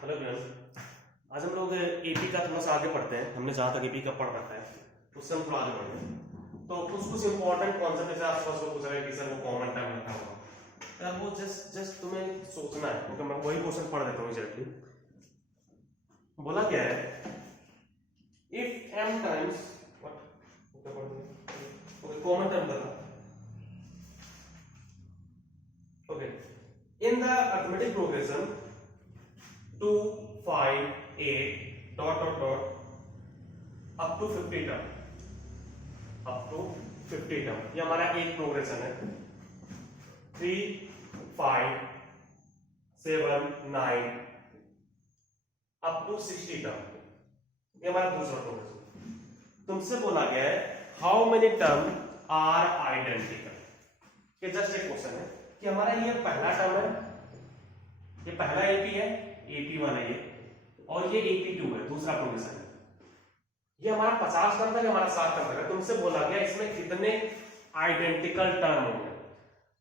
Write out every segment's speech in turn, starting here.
Hello everyone. आज हम लोग एपी का थोड़ा सा आगे पढ़ते हैं। हमने जहाँ तक एपी का पढ़ रखा है उससे हम थोड़ा आगे बढ़ते हैं। तो कुछ इंपॉर्टेंट कॉन्सेप्ट जैसे आप फर्स्ट पूछ रहे हैं कि सर वो कॉमन टाइम रखा होगा, तो आप वो जस्ट तुम्हें सोचना है, क्योंकि मैं वही क्वेश्चन पढ़ देता हूँ डायरेक्टली। बोला क्या है, if m times common time करना। Okay, in the arithmetic progression 2, 5, 8 dot dot dot up to 50 term, up to 50 term, ये हमारा एक प्रोग्रेशन है। 3, 5, 7, 9 अप टू 60 टर्म, ये हमारा दूसरा प्रोग्रेशन। तुमसे बोला गया है how many term are identical. ये जस्ट एक क्वेश्चन है कि हमारा ये पहला टर्म है, ये पहला एपी है, AP1 है ये, और ये AP2 है, दूसरा प्रोग्रेशन है। ये हमारा 50 टर्म तक, हमारा 60 टर्म तक है। तुमसे बोला गया इसमें कितने आइडेंटिकल टर्म होंगे।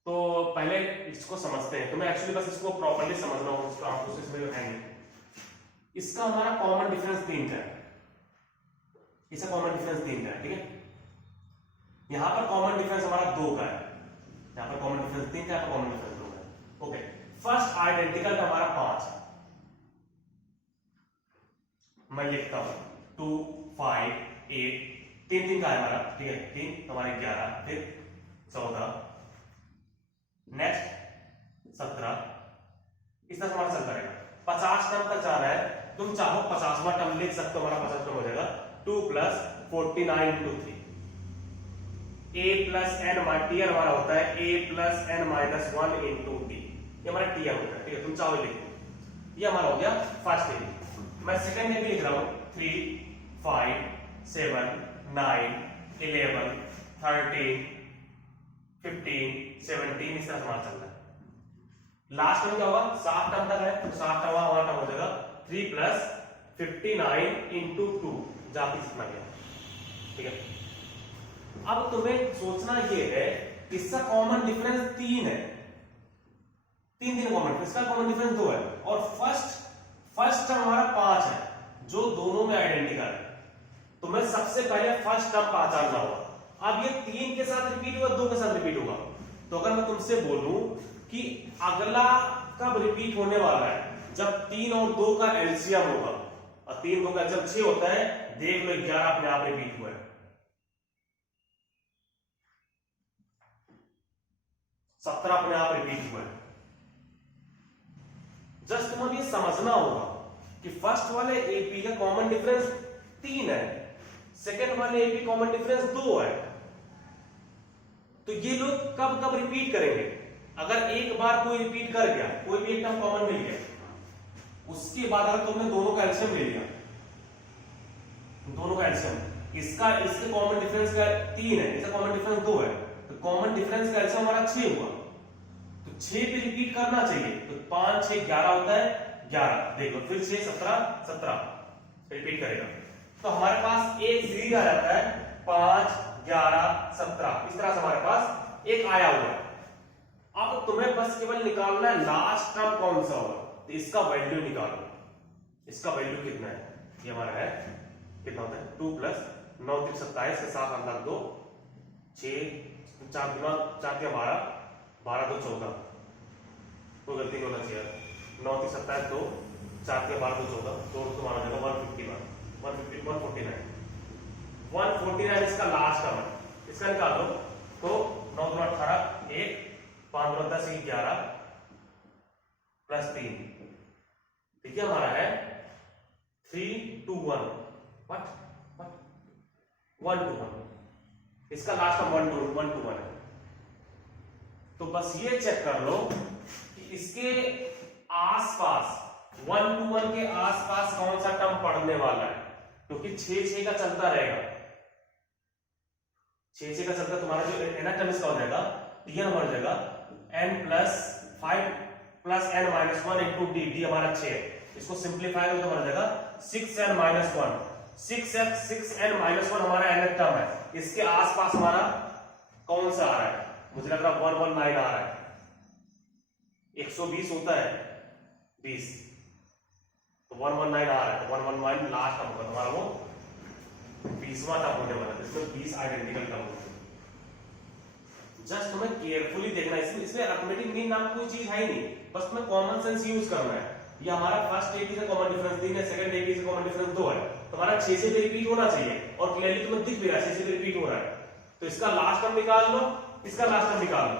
तो पहले इसको समझते हैं। तुम्हें एक्चुअली बस इसको प्रॉपर्ली समझना होगा, उसका आपको इसमें है नहीं। इसका हमारा कॉमन डिफरेंस 3 का है, इसका कॉमन डिफरेंस 3 का है, ठीक है। यहां पर कॉमन डिफरेंस हमारा 2 का है, यहां पर कॉमन डिफरेंस 3 का है, कॉमन डिफरेंस 2 का है। ओके, फर्स्ट आइडेंटिकल का हमारा 5 है। मैं लिखता हूं 2, 5, 8, 3 का है हमारा, ठीक है। 3 हमारे 11, फिर 14, नेक्स्ट 17, इस तरह हमारा चलता रहेगा। 50 टर्म तक जाना है, तुम चाहो 50वां टर्म लिख सकते हो, हमारा 50 टर्म हो जाएगा 2 + 49 × 3 a + n t हमारा होता है a + n - 1 × t, ये हमारा t होता है, ठीक है। तुम चाहो लिख लो, ये हमारा हो गया फर्स्ट एबी। मैं सेकंड एबी लिख रहा हूं 3, 5, 7, 9, 11, 13, 15, 17, इस तरह हमारा चल रहा है। लास्ट में क्या होगा, 7 टर्म तक है, तो 7 टर्म हमारा टर्म हो जाएगा 3 + 59 × 2, जहां पे जितना गया, ठीक है। अब तुम्हें सोचना ये है, इसका कॉमन डिफरेंस 3 है, 3 कॉमन डिफरेंस, इसका कॉमन डिफरेंस 2 है, और फर्स्ट टर्म हमारा 5 है, जो दोनों में आइडेंटिकल है। तो मैं सबसे पहले फर्स्ट टर्म पहचानना होगा। अब ये 3 के साथ रिपीट होगा, 2 के साथ रिपीट होगा। तो अगर मैं तुमसे बोलूं कि अगला कब रिपीट होने वाला है, जब 3 और 2 का एलसीएम होगा, और 3 2 का एलसीएम 6 होता है, देख लो 11 अपने आप रिपीट हुआ है, 17 अपने आप रिपीट हुआ है। जस्ट तुम्हें ये समझना होगा कि फर्स्ट वाले एपी का कॉमन डिफरेंस 3 है, सेकेंड वाले एपी कॉमन डिफरेंस 2 है। तो ये लोग कब कब रिपीट करेंगे। अगर एक बार कोई रिपीट कर गया, कोई भी एक टर्म कॉमन मिल गया, उसके बाद अगर तुमने दोनों का एलसीएम ले लिया, दोनों का एलसीएम, इसके कॉमन डिफरेंस का 3 है, इसका कॉमन डिफरेंस 2 है, तो कॉमन डिफरेंस का एलसीएम हमारा 6 हुआ। तो 6 पे रिपीट करना चाहिए, तो 5 6 11 होता है 11, देखो फिर 6 17 17 रिपीट करेगा। तो हमारे पास एक सीरीज आ जाता है 5 11 17, इस तरह से हमारे पास एक आया हुआ है। अब तुम्हें बस केवल निकालना है लास्ट टर्म कौन सा होगा, तो इसका वैल्यू निकालो। इसका वैल्यू कितना है, ये हमारा है कितना होता है 2 + 9 × 27 के साथ हम रख दो 6 4 × 12 12 2 14, कोई गलती नहीं होना चाहिए। 9 × 27 2 4 × 12 2 14, तो तुम्हारा हो जाएगा 149 इसका लास्ट टर्म है, इसका निकाल दो। तो 9 × 18 1 5 × 10 11 + 3, ठीक है। हमारा है 3 2 1 व्हाट 1 2 1, इसका लास्ट टर्म 1 2 1 है। तो बस ये चेक कर लो कि इसके आसपास 1 2 1 के आसपास कौन सा टर्म पढ़ने वाला है, क्योंकि 6 6 का चलता रहेगा, 6 6 का चलता, तुम्हारा जो n टर्म इसका हो जाएगा, ये नंबर हो जाएगा n + 5 + n - 1 × d हमारा 6 है। इसको सिंप्लीफाई करो तो बन जाएगा 6n - 1, 6n - 1 हमारा nth टर्म है। इसके आसपास हमारा कौन सा आ रहा है, मुझे लग रहा है 119 आ रहा है। 120 होता है 20, 119 आ रहा है, 119 लास्ट टर्म होगा तुम्हारा, वो 20वां टर्म होने वाला है, इसमें 20 आइडेंटिकल टर्म होंगे। जस्ट तुम्हें केयरफुली देखना है, इसमें अरिथमेटिक मीन नाम कोई चीज है ही नहीं, बस तुम्हें कॉमन सेंस यूज करना है। ये हमारा फर्स्ट एपी से कॉमन डिफरेंस 3 है, सेकंड एपी से कॉमन डिफरेंस 2 है, तुम्हारा 6 से भी रिपीट होना चाहिए और क्लियरली तुम्हें दिख भी रहा है 6 से भी रिपीट हो रहा है, तो इसका लास्ट टर्म निकाल लो, इसका लास्ट टर्म निकाल लो,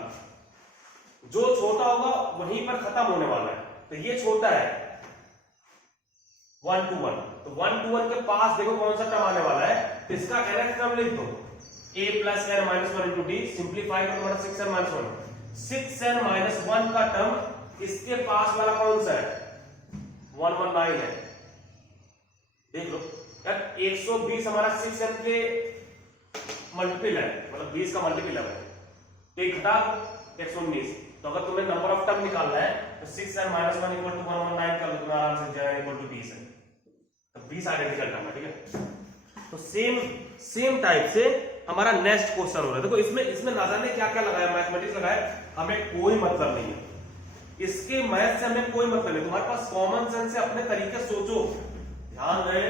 जो छोटा होगा वहीं पर खत्म होने वाला है। तो ये छोटा है 1 to 1, तो 1 to 1 के पास देखो कौन सा टर्म आने वाला है, तो इसका nth टर्म लिख दो, a plus n minus 1 into d, simplify करो तुम्हारा 6n minus 1, 6n minus 1 का टर्म इसके पास वाला कौन सा है, 119 है, देख लो यार 120 हमारा 6n के मल्टीपल है, मतलब 20 का मल्टीपल है, तो एक घटा 119, तो अगर तुम्हें नंबर ऑफ टर्म निकालना है तो 6n minus 1 equal to 119 कर लो, तुम्हारा आंसर जाएगा इक्वल टू 20 है, तो 20 आइडेंटिकल टर्म है, ठीक है। तो सेम टाइप से हमारा नेक्स्ट क्वेश्चन हो रहा है, देखो इसमें ना जाने क्या क्या लगाया, मैथमेटिक्स लगाया, हमें कोई मतलब नहीं है, इसके मैथ से हमें कोई मतलब नहीं, तुम्हारे पास कॉमन सेंस से अपने तरीके सोचो, ध्यान रहे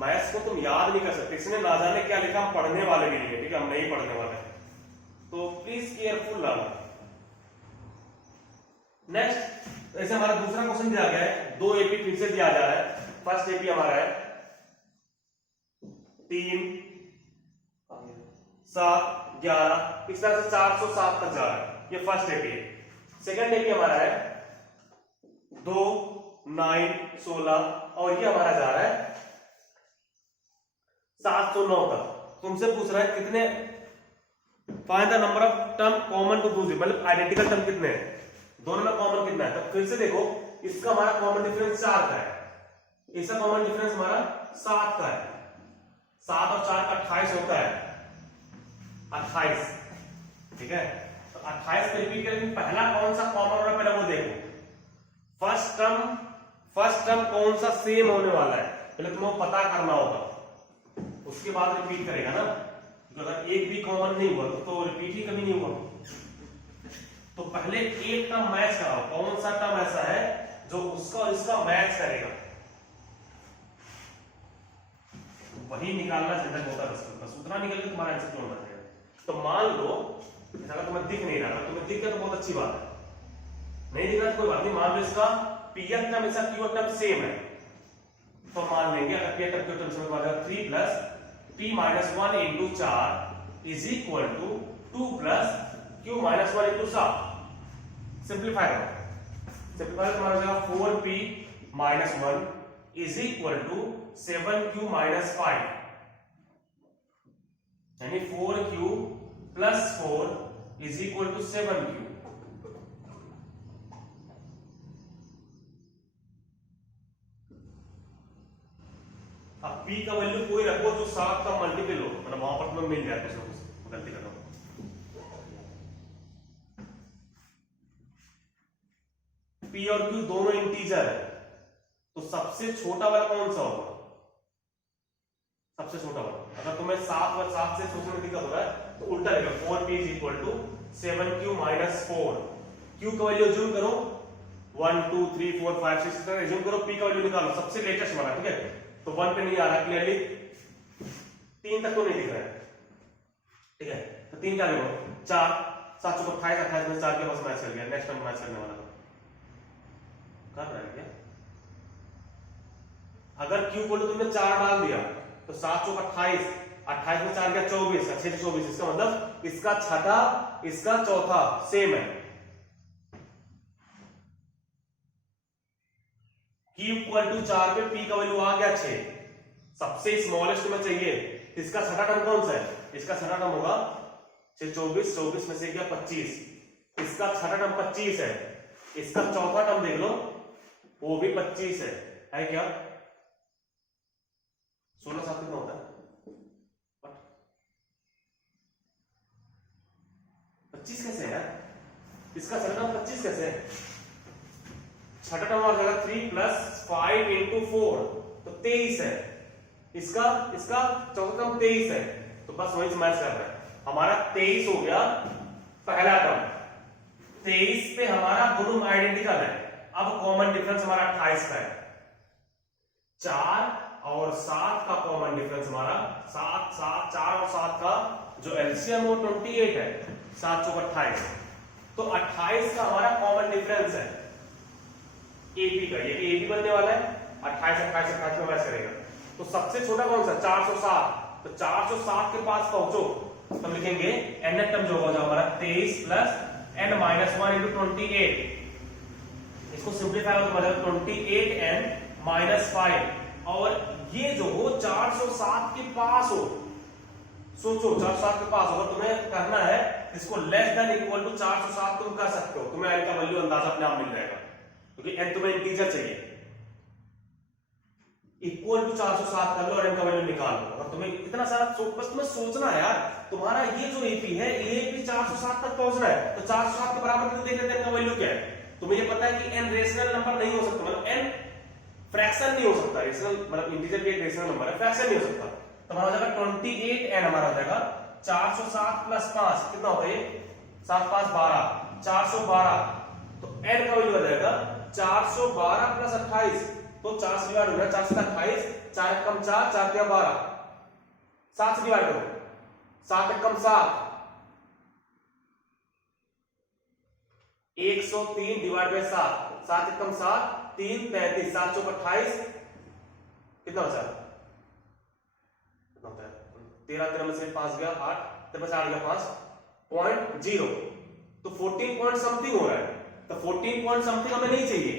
मैथ्स को तुम याद नहीं कर सकते, इसने ना जाने क्या लिखा, हम पढ़ने वाले भी नहीं है, ठीक है, हम नहीं पढ़ने वाले, तो प्लीज केयरफुल रहना। नेक्स्ट ऐसे हमारा दूसरा क्वेश्चन दिया गया है, 2 एपी फिर से दिया जा रहा है, फर्स्ट एपी हमारा है 3 7 11, इस तरह से 407 तक जा रहा है, ये फर्स्ट एपी है। सेकंड एपी हमारा है 2 9 16 और ये हमारा जा रहा है 709 तक। तुमसे पूछ रहा है कितने, find the number of term common to दूसरी, मतलब आइडेंटिकल टर्म कितने हैं, दोनों में कॉमन कितना है, तो फिर से देखो इसका हमारा कॉमन डिफरेंस 4 का है, इसका कॉमन डिफरेंस हमारा 7 का है, 7 और 4 का 28 होता है, 28, ठीक है, तो 28 पे रिपीट करेंगे, पहला कौन सा कॉमन हो रहा है पहले वो देखो, फर्स्ट टर्म कौन सा सेम होने वाला है पहले तुम्हें पता करना होगा, उसके बाद रिपीट करेगा ना, तो अगर एक भी कॉमन नहीं हुआ तो रिपीट ही कभी नहीं हुआ, तो पहले एक टर्म मैच कराओ, कौन सा टर्म ऐसा है जो उसका और इसका मैच करेगा, वही निकालना झंझट होता है, बस उतना निकल के तुम्हारा आंसर क्यों बन जाएगा। तो मान लो अगर तुम्हें दिख नहीं रहा, तुम्हें दिख गया तो बहुत अच्छी बात है, नहीं दिख रहा तो कोई बात नहीं, मान लो इसका पी टर्म इसका क्यू टर्म सेम है, तो मान लेंगे अगर P term Q term same है 3 plus p minus 1 into 4 is equal to 2 plus q minus 1 into 7, simplify करो, तुम्हारा जाएगा 4p minus 1 is equal to 7q minus 5, यानी 4q plus 4 is equal to 7q। अब p का value कोई रखो जो 7 का मल्टीपल हो, मतलब वहां पर तुम्हें मिल जाए, कुछ ना कुछ गलती कर रहा हूं, p और q दोनों इंटीजर है, तो सबसे छोटा वाला कौन सा होगा, सबसे छोटा वाला, अगर तुम्हें 7 से सोचने में दिक्कत हो रहा है तो उल्टा लिखो, 4p is equal to 7q minus 4, q का वैल्यू अज्यूम करो 1 2 3 4 5 6 7 अज्यूम करो, p का वैल्यू निकालो सबसे लेटेस्ट वाला, ठीक है, तो 1 पे नहीं आ रहा क्लियरली, 3 तक तो नहीं दिख रहा है, ठीक है, तो 3 क्या लिखो 4 7 चौको 28 28 में 4 के पास मैच कर गया, नेक्स्ट टाइम मैच करने वाला कर रहा है क्या, अगर q को तुमने 4 डाल दिया तो 7 चौको 28 28 में 4 गया 24, 6 से 24, इसका मतलब इसका छठा इसका चौथा सेम है, q इक्वल टू 4 पे p का वैल्यू आ गया 6, सबसे स्मॉलेस्ट में चाहिए, इसका छठा टर्म कौन सा है, इसका छठा टर्म होगा 6 24, 24 में से गया 25, इसका छठा टर्म 25 है, इसका चौथा टर्म देख लो वो भी 25 है क्या, 16 7 कितना होता है 25 कैसे है यार, इसका छठा टर्म 25 कैसे है, छठा टर्म और जगह 3 प्लस 5 इंटू 4 तो 23 है, इसका चौथा टर्म 23 है, तो बस वही से मैच कर रहा है, हमारा 23 हो गया पहला टर्म, 23 पे हमारा दोनों आइडेंटिकल है, अब कॉमन डिफरेंस हमारा 28 का है, 4 और 7 का कॉमन डिफरेंस हमारा 7 7 4 और 7 का जो एलसीएम वो 28 है, 7 चौक 28, तो 28 का हमारा कॉमन डिफरेंस है एपी का, ये भी एपी बनने वाला है, 28 28 28 में मैच करेगा। तो सबसे छोटा कौन सा 407, तो 407 के पास पहुंचो तो हम लिखेंगे n टर्म जो होगा हमारा 23 प्लस n माइनस 1 इंटू 28, इसको सिंप्लीफाई हो तो मतलब 28n माइनस 5, और ये जो हो 407 के पास हो, सोचो 407 के पास होगा, तुम्हें करना है इसको लेस देन इक्वल टू 407 तुम कर सकते हो, तुम्हें n का वैल्यू अंदाजा अपने आप मिल जाएगा, क्योंकि n तुम्हें इंटीजर चाहिए। इक्वल टू 407 कर लो और n का वैल्यू निकाल लो। अगर तुम्हें इतना सारा बस तुम्हें सोचना है यार, तुम्हारा ये जो एपी है एपी 407 तक पहुंचना है, तो 407 के बराबर तो देख लेते हैं n का वैल्यू क्या है। तुम्हें ये पता है कि n रेशनल नंबर नहीं हो सकता, मतलब n फ्रैक्शन नहीं हो सकता, रेशनल मतलब इंटीजर भी एक रेशनल नंबर है, फ्रैक्शन नहीं हो सकता। तो हमारा हो जाएगा 28n, हमारा हो जाएगा 407 प्लस 5 कितना होता है, 7 5 12, 412, तो n का वैल्यू आ जाएगा 412 प्लस 28, तो 4 से डिवाइड हो गया, 4 से 28, 4 कम 4, 4 दिया 12, 7 से डिवाइड करो, 7 कम 7, 103 डिवाइड बाय 7, 7 कम 7, 3 35, 7 चौक 28, कितना बचा, कितना होता है 13 13 में से 5 गया 8, 3 8 गया 5.0, तो 14 पॉइंट समथिंग हो रहा है, तो 14 पॉइंट समथिंग हमें नहीं चाहिए।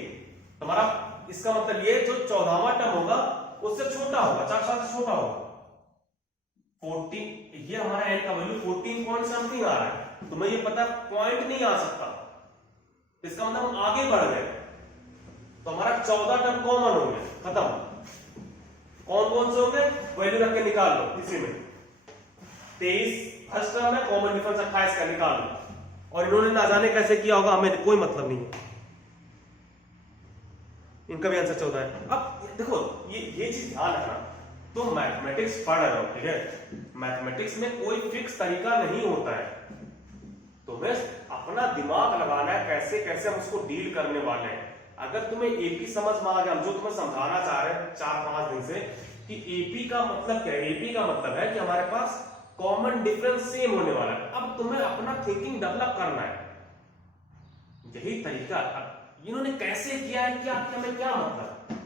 तुम्हारा इसका मतलब ये जो 14वां टर्म होगा उससे छोटा होगा, 4 से छोटा होगा 14, ये हमारा n का वैल्यू 14 पॉइंट समथिंग आ रहा है, तुम्हें ये पता पॉइंट नहीं आ सकता, इसका मतलब हम आगे बढ़ गए, तो हमारा 14 टर्म कॉमन हो गया, खत्म। कौन कौन से होंगे वैल्यू रख के निकाल लो, इसी में 23 फर्स्ट टर्म है, कॉमन डिफरेंस 28 का निकाल लो, और इन्होंने ना जाने कैसे किया होगा हमें कोई मतलब नहीं है, इनका भी आंसर 14 है। अब देखो ये चीज ध्यान रखना, तुम मैथमेटिक्स पढ़ रहे हो, ठीक है, मैथमेटिक्स में कोई फिक्स तरीका नहीं होता है, तुम्हें अपना दिमाग लगाना है कैसे कैसे हम उसको डील करने वाले हैं। अगर तुम्हें एपी समझ में आ गया, हम जो तुम्हें समझाना चाह रहे हैं 4-5 दिन से कि एपी का मतलब क्या है, एपी का मतलब है कि हमारे पास कॉमन डिफरेंस सेम होने वाला है। अब तुम्हें अपना थिंकिंग डेवलप करना है, यही तरीका। इन्होंने कैसे किया है, क्या किया, हमें क्या मतलब,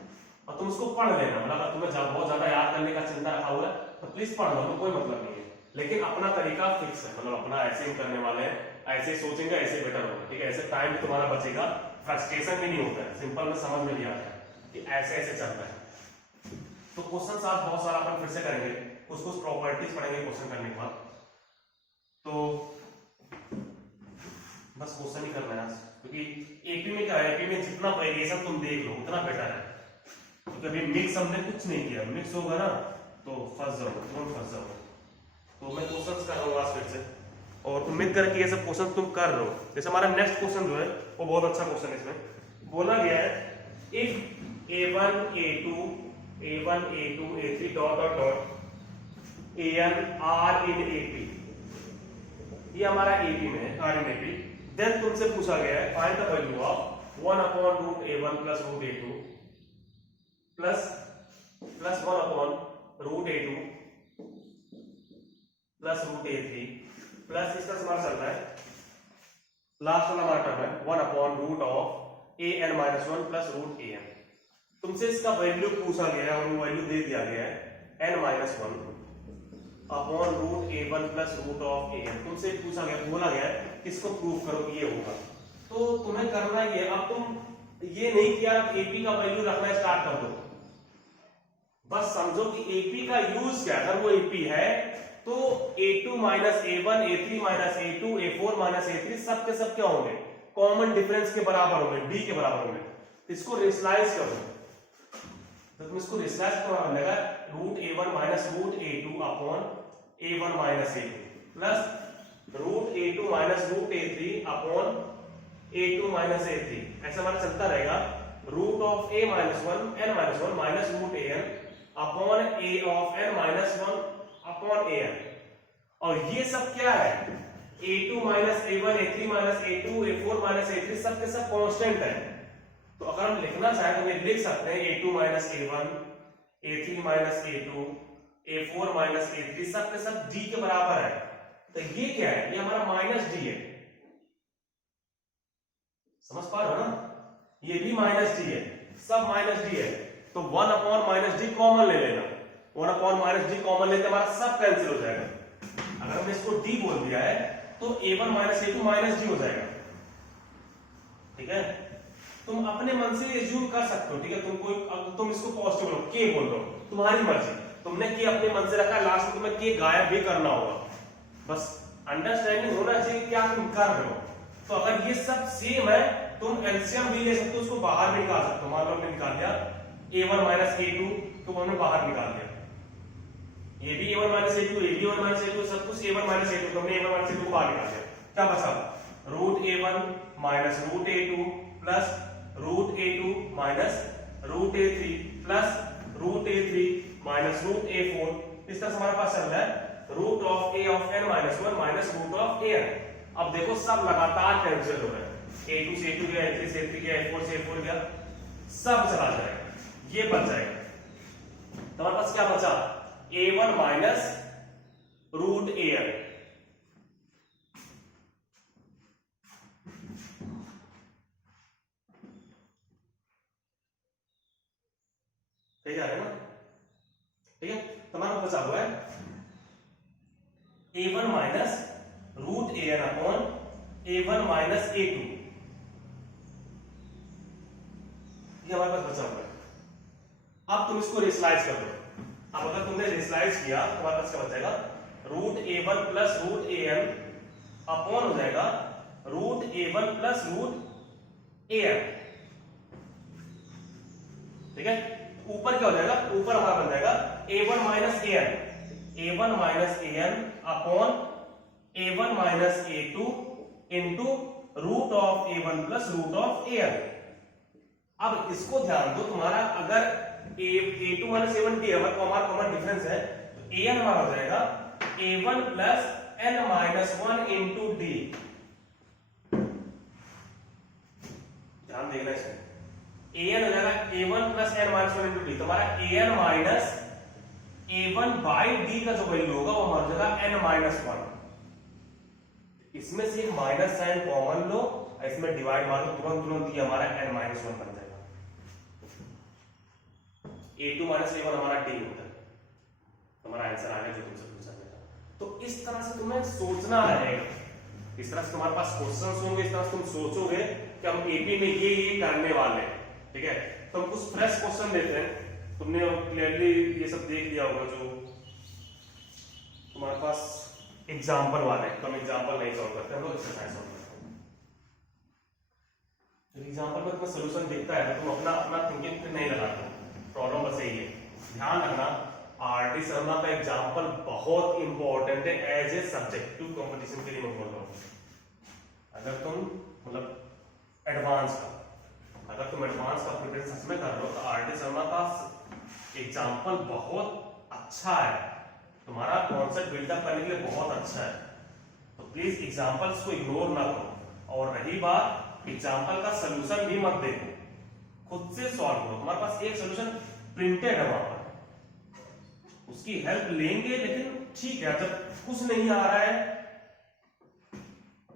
और तुम उसको पढ़ लेना, मतलब अगर तुम्हें बहुत ज्यादा याद करने का चिंता रखा हुआ है तो प्लीज पढ़ लो, कोई मतलब नहीं है, लेकिन अपना तरीका फिक्स है, मतलब अपना ऐसे ही करने वाले हैं, ऐसे सोचेंगे ऐसे बेटर होगा, ठीक है, ऐसे टाइम तुम्हारा बचेगा, फ्रस्ट्रेशन भी नहीं होता है, सिंपल में समझ में भी आता है कि ऐसे ऐसे चलता है। तो क्वेश्चन आज बहुत सारा अपन फिर से करेंगे, कुछ कुछ प्रॉपर्टीज पढ़ेंगे क्वेश्चन करने के बाद, तो बस क्वेश्चन ही करना है, क्योंकि एपी में क्या है, एपी में जितना वेरिएशन तुम देख लो उतना बेटर है, क्योंकि अभी मिक्स हमने कुछ नहीं किया, मिक्स होगा ना तो फंस जाओगे, तुरंत फंस जाओगे। तो मैं क्वेश्चंस कर रहा हूँ आज फिर से, और उम्मीद करके ये सब क्वेश्चन तुम कर रहे हो। जैसे हमारा नेक्स्ट क्वेश्चन जो है वो बहुत अच्छा क्वेश्चन है, इसमें बोला गया है if a1 a2 a1 a2 a3 dot dot dot an r in ap, ये हमारा ap में है, r in ap, देन तुमसे पूछा गया है find the value of 1 upon root a1 plus root a2 plus 1 upon root a2 plus root a3 plus इसका समान चल रहा है, लास्ट वाला हमारा टर्म है 1 upon root of an minus 1 plus root an। तुमसे इसका वैल्यू पूछा गया है और वो वैल्यू दे दिया गया है n minus 1 upon root a1 plus root of an। तुमसे पूछा गया, बोला गया है किसको प्रूव करो कि ये होगा, तो तुम्हें करना ये, अब तुम ये नहीं किया एपी का वैल्यू रखना स्टार्ट कर दो, बस समझो कि एपी का यूज क्या है। अगर वो एपी है तो a2 minus a1 a3 minus a2 a4 minus a3 सब के सब क्या होंगे, कॉमन डिफरेंस के बराबर होंगे, d के बराबर होंगे। इसको रेशनलाइज करो, तो तुम इसको रेशनलाइज करना लगा root a1 minus root a2 upon a1 minus a2 plus root a2 minus root a3 upon a2 minus a3, ऐसा हमारा चलता रहेगा। Root of a minus 1 n minus 1 minus root an upon a of n minus 1 upon an, और ये सब क्या है, a2 minus a1 a3 minus a2 a4 minus a3 सब के सब कांस्टेंट है। तो अगर हम लिखना चाहें तो ये लिख सकते हैं a2 minus a1 A3 minus A2, A4 minus A3 सब के सब D के बराबर है। तो ये क्या है? ये हमारा माइनस D है, समझ पा रहे हो ना? ये भी माइनस D है, सब माइनस D है। तो 1 अपॉन माइनस D कॉमन ले लेना, 1 अपॉन माइनस D कॉमन लेते हमारा सब कैंसिल हो जाएगा। अगर हमने इसको D बोल दिया है तो A1 minus A2 minus D हो जाएगा, ठीक है? तुम अपने मन से एज्यूम कर सकते हो, ठीक है? तुम इसको पॉजिटिव लो, K बोल दो, तुम्हारी मर्जी। तुमने K अपने मन से रखा, लास्ट में तुम्हें K गायब भी करना होगा, बस अंडरस्टैंडिंग होना चाहिए क्या तुम कर रहे हो। तो अगर ये सब सेम है, तुम एलसीएम भी ले सकते हो, उसको बाहर भी निकाल सकते हो। मान लो हमने निकाल दिया A1 माइनस A2, तो हमने बाहर निकाल दिया, ये भी A1 माइनस A2, ये भी A1 माइनस A2, सब कुछ A1 माइनस A2, तो हमने A1 माइनस A2 को बाहर निकाल दिया। क्या बचा? Root A1 minus root A2 plus root A2 minus root A3 plus root A3 minus root A4। इस तरह से हमारे पास चल रहा है root of A of n minus 1 minus root of A n। अब देखो सब लगातार कैंसिल हो रहे हैं, A2 से A2 गया, A3 से A3 गया, A4 से A4 गया, सब चला जाएगा, ये बच जाएगा। तो हमारे पास क्या बचा? A1 minus root AN। ठीक है ना? ठीक है, तुम्हारा बचा हुआ है A1 minus root AN upon A1 minus A2, ये हमारे पास बचा हुआ है। अब तुम इसको रेशनलाइज कर दो। अब अगर तुमने रेशनलाइज किया तो हमारे पास क्या बचेगा? Root A1 plus root AN upon हो जाएगा root A1 plus root AN, ठीक है? ऊपर क्या हो जाएगा? ऊपर हमारा बन जाएगा A1 minus AN, A1 minus AN upon A1 minus A2 into root of A1 plus root of AN। अब इसको ध्यान दो, तुम्हारा अगर A2 माइनस A1 D है तो हमारा कॉमन डिफरेंस है, तो AN हमारा हो जाएगा A1 plus N minus 1 into D। ध्यान देना इसमें, AN हो जाएगा A1 plus N minus 1 into D। तुम्हारा AN minus A1 by D का जो वैल्यू होगा वो हमारा हो जाएगा N माइनस 1। इसमें से एक माइनस साइन कॉमन लो, इसमें डिवाइड मारो, तुरंत तुरंत ये हमारा N माइनस 1 बन जाएगा। A2 माइनस A1 हमारा D होता है, तुम्हारा आंसर आ गया जो तुमसे पूछा गया। तो इस तरह से तुम्हें सोचना रहेगा, इस तरह से तुम्हारे पास क्वेश्चंस होंगे, इस तरह से तुम सोचोगे कि हम एपी में ये करने वाले हैं, ठीक है? तो हम कुछ फ्रेश क्वेश्चन देते हैं। तुमने क्लियरली ये सब देख लिया होगा जो तुम्हारे पास एग्जाम्पल वाले, तो हम एग्जाम्पल नहीं सॉल्व करते, हम लोग एक्सरसाइज सॉल्व करते हैं। तो एग्जाम्पल में तुम्हें सोल्यूशन दिखता है तो तुम अपना अपना थिंकिंग नहीं लगाते, प्रॉब्लम बस यही है। ध्यान रखना, आरडी शर्मा का एग्जाम्पल बहुत इंपॉर्टेंट है एज ए सब्जेक्टिव कंपटीशन के लिए मैं बोल रहा हूं। अगर तुम मतलब एडवांस का प्रिपरेशन सच में कर रहे हो तो आरडी शर्मा का एग्जाम्पल बहुत अच्छा है, तुम्हारा कॉन्सेप्ट बिल्डअप करने के लिए बहुत अच्छा है। तो प्लीज एग्जाम्पल्स को इग्नोर ना करो। और रही बात एग्जाम्पल का सोल्यूशन भी मत देखो, खुद से सॉल्व करो। तुम्हारे पास एक सोल्यूशन प्रिंटेड है वहां पर, उसकी हेल्प लेंगे, लेकिन ठीक है जब कुछ नहीं आ रहा है,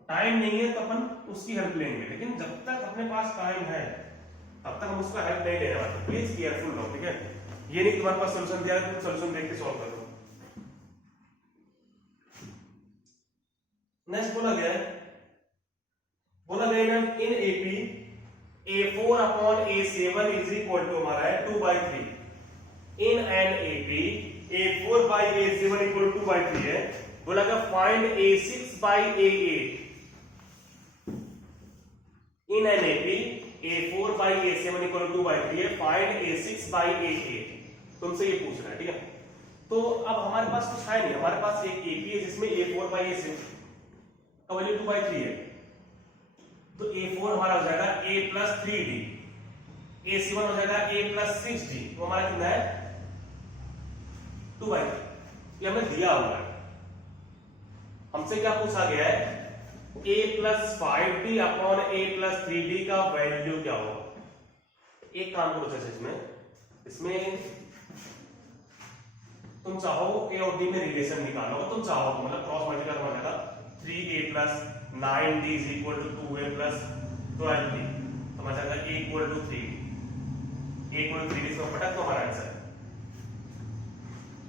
टाइम नहीं है तो अपन उसकी हेल्प लेंगे, लेकिन जब तक अपने पास टाइम है तब तक हम उसका हेल्प नहीं लेने वाले। प्लीज केयरफुल रहो, ठीक है? ये नहीं तुम्हारे पास सोल्यूशन दिया है, तुम सोल्यूशन देख के सॉल्व करो। नेक्स्ट बोला गया इन एपी A4 अपॉन A7 इज इक्वल टू हमारा है 2/3। In an AP A4 by A7 equal to 2/3 है। बोला गया find A6 by A8। In an AP A4 by A7 equal to 2/3 है, फाइंड A6 बाई A8। तुमसे ये पूछ रहा है, ठीक है? तो अब हमारे पास कुछ है नहीं, हमारे पास एक एपी है जिसमें A4 बाई A6 का वैल्यू 2/3 है, तो A4 हमारा हो जाएगा A प्लस 3D, A7 हो जाएगा A प्लस 6D। तो हमारा कितना है 2/3। ये हमें दिया हुआ है, हमसे क्या पूछा गया है A plus 5D upon A plus 3D का वैल्यू क्या होगा। एक काम करो जैसे इसमें इसमें तुम चाहो ए और डी में रिलेशन निकालो, तुम चाहो तो मतलब क्रॉस मल्टीप्लाई हो जाएगा 3a plus 9d is equal to 2a plus 12d, तो मतलब a equal to 3, a equal to 3 इसमें पटक तो हमारा आंसर।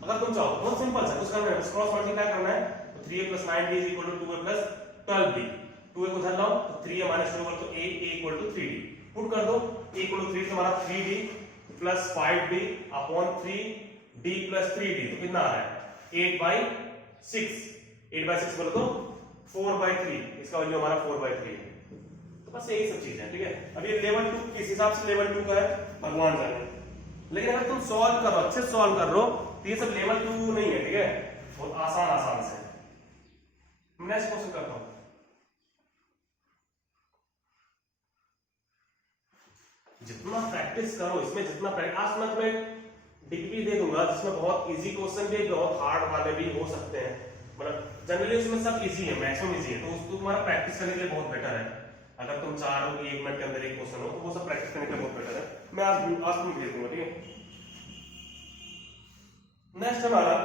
अगर तुम चाहो बहुत सिंपल है, कुछ करना है, क्रॉस मल्टीप्लाई करना है, तो 3a plus 9d is equal to 2a plus 12d, 2a को उधर लाओ तो 3a माइनस 2 तो a equal to 3d, put कर दो a इक्वल टू 3 तो हमारा 3d plus 5d upon 3d plus 3d, तो कितना आ रहा है 8/6, 8/6 बोलो तो 4/3, इसका वैल्यू हमारा 4/3 है। तो बस यही सब चीज है, ठीक है। अब ये लेवल 2 किस हिसाब से लेवल 2 का है भगवान जाने, लेकिन अगर तुम सॉल्व करो, अच्छे से सॉल्व कर लो तो ये सब लेवल 2 नहीं है, ठीक है, बहुत आसान आसान से। नेक्स्ट क्वेश्चन करता हूं, जितना प्रैक्टिस करो इसमें, जितना प्रैक्टिस, आज मैं तुम्हें डिग्री दे दूंगा जिसमें बहुत इजी क्वेश्चन भी, बहुत हार्ड वाले भी हो सकते हैं, मतलब जनरली उसमें सब इजी है, मैक्सिमम इजी है, तो तुम्हारा प्रैक्टिस करने के लिए बहुत बेटर है। अगर तुम चाह रहे हो कि 1 मिनट के अंदर एक क्वेश्चन हो तो वो सब प्रैक्टिस करने के लिए बहुत बेटर है। मैं आज तुम भेज दूंगा, ठीक है। नेक्स्ट हमारा,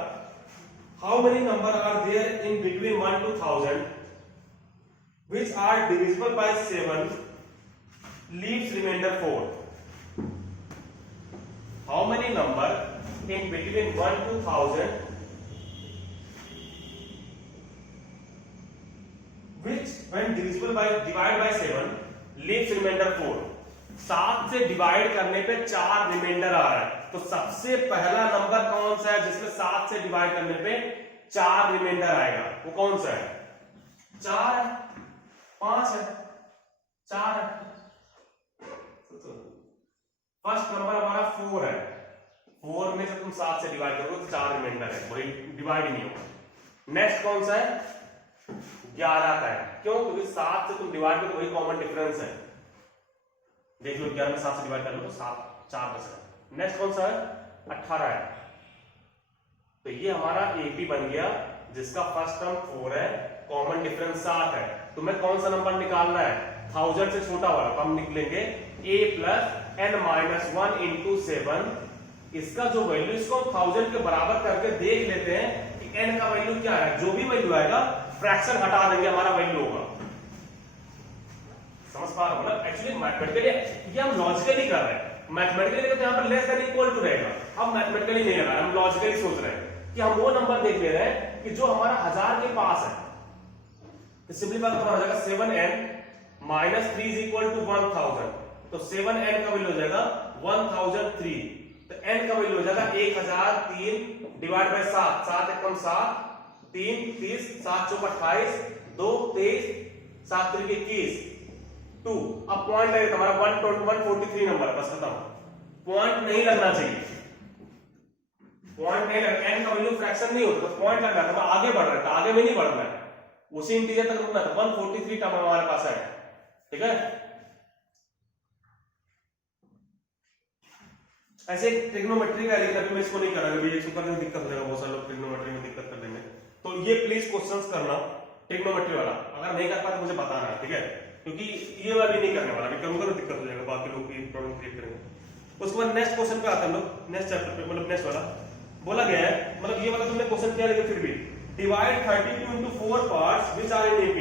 how many number are there in between 1 to 1000 which are divisible by 7 leaves remainder 4? How many number in between 1 to 1000 which when divisible by divided by 7 leaves remainder 4? 7 से डिवाइड करने पे 4 रिमाइंडर आ रहा है, तो सबसे पहला number कौन सा है जिसमें 7 से डिवाइड करने पे 4 रिमाइंडर आएगा, वो कौन सा है? 4 है, 5 है, 4 है। फर्स्ट नंबर हमारा 4 है, 4 में से तुम 7 से डिवाइड करोगे तो 4 रिमाइंडर है, वही डिवाइड नहीं होगा। नेक्स्ट कौन सा है? 11 का है, क्यों? क्योंकि 7 से तुम डिवाइड करो तो वही कॉमन डिफरेंस है, देख लो 11 में 7 से डिवाइड कर लो तो 7 4 बचेगा। नेक्स्ट कौन सा है? 18 है, तो ये हमारा AP बन गया जिसका फर्स्ट टर्म 4 है, कॉमन डिफरेंस 7 है। तुम्हें कौन सा नंबर निकालना है? 1000 से छोटा वाला, तो हम निकलेंगे a plus n minus 1 into 7, इसका जो वैल्यू, इसको 1000 के बराबर करके देख लेते हैं कि n का वैल्यू क्या है, जो भी वैल्यू आएगा फ्रैक्शन हटा देंगे, हमारा वैल्यू होगा। समझ पा रहे हो? मतलब एक्चुअली मैथमेटिकली ये हम लॉजिकली कर रहे हैं, मैथमेटिकली तो यहाँ पर लेस देन इक्वल टू रहेगा, अब मैथमेटिकली नहीं लगा, हम लॉजिकली सोच रहे हैं कि हम वो नंबर देख ले रहे हैं कि जो हमारा 1000 के पास है, तो सिंपलीफाई करना हो जाएगा 7n minus 3 is equal to 1000, तो 7n का वैल्यू हो जाएगा 1003, तो n का वैल्यू हो जाएगा 1003 डिवाइड बाय 7, 7 एकम 7, 3 30, 7 चौक 28, 2 23, 7 3 21, 2। अब पॉइंट लगे तुम्हारा 143 नंबर, बस खत्म, पॉइंट नहीं लगना चाहिए, पॉइंट नहीं लगा, n का वैल्यू फ्रैक्शन नहीं होता, तो पॉइंट लग रहा था, आगे बढ़ रहा था, आगे में नहीं बढ़ना है, उसी इंटीजर तक रुकना था। 143 टर्म हमारे पास है, ठीक है। ऐसे ट्रिग्नोमेट्री का, लेकिन अभी मैं इसको नहीं कर रहा, अभी इसको करने में दिक्कत हो जाएगा, बहुत सारे लोग ट्रिग्नोमेट्री में दिक्कत कर देंगे, तो ये प्लीज क्वेश्चंस करना ट्रिग्नोमेट्री वाला, अगर नहीं कर पाए तो मुझे बताना है, ठीक है, क्योंकि ये वाला भी नहीं करने वाला, अभी करूंगा तो दिक्कत हो जाएगा, बाकी लोग भी प्रॉब्लम क्रिएट करेंगे। उसके बाद नेक्स्ट क्वेश्चन पे आते हैं लोग, नेक्स्ट चैप्टर पे, मतलब नेक्स्ट वाला बोला गया है, मतलब ये वाला तुमने क्वेश्चन किया, लेकिन फिर भी divide 32 into 4 parts which are in AP।